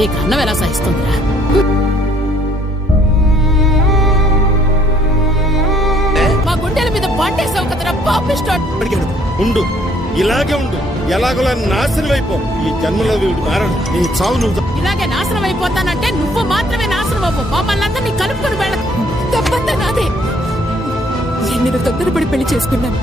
నీకు అన్నం ఎలా సహిస్తుందిరా? మా గుండెల మీద పంటేసావు కదరా పాపిస్టాడ్. ఉండు, ఇలాగే ఉండు, ఎలాగోలా నాశనం అయిపో. ఈ జన్మలో వీడు మారడు. నీ చావు నువ్వు ఇలాగే నాశనం అయిపోతానంటే నువ్వు మాత్రమే నాశనం అవ్వు. మమ్మల్ని అందరినీ కలుపుకొని వెళ్ళ. తప్పంతా నాదే. నేను తొందరపడి పెళ్లి చేసుకున్నాను.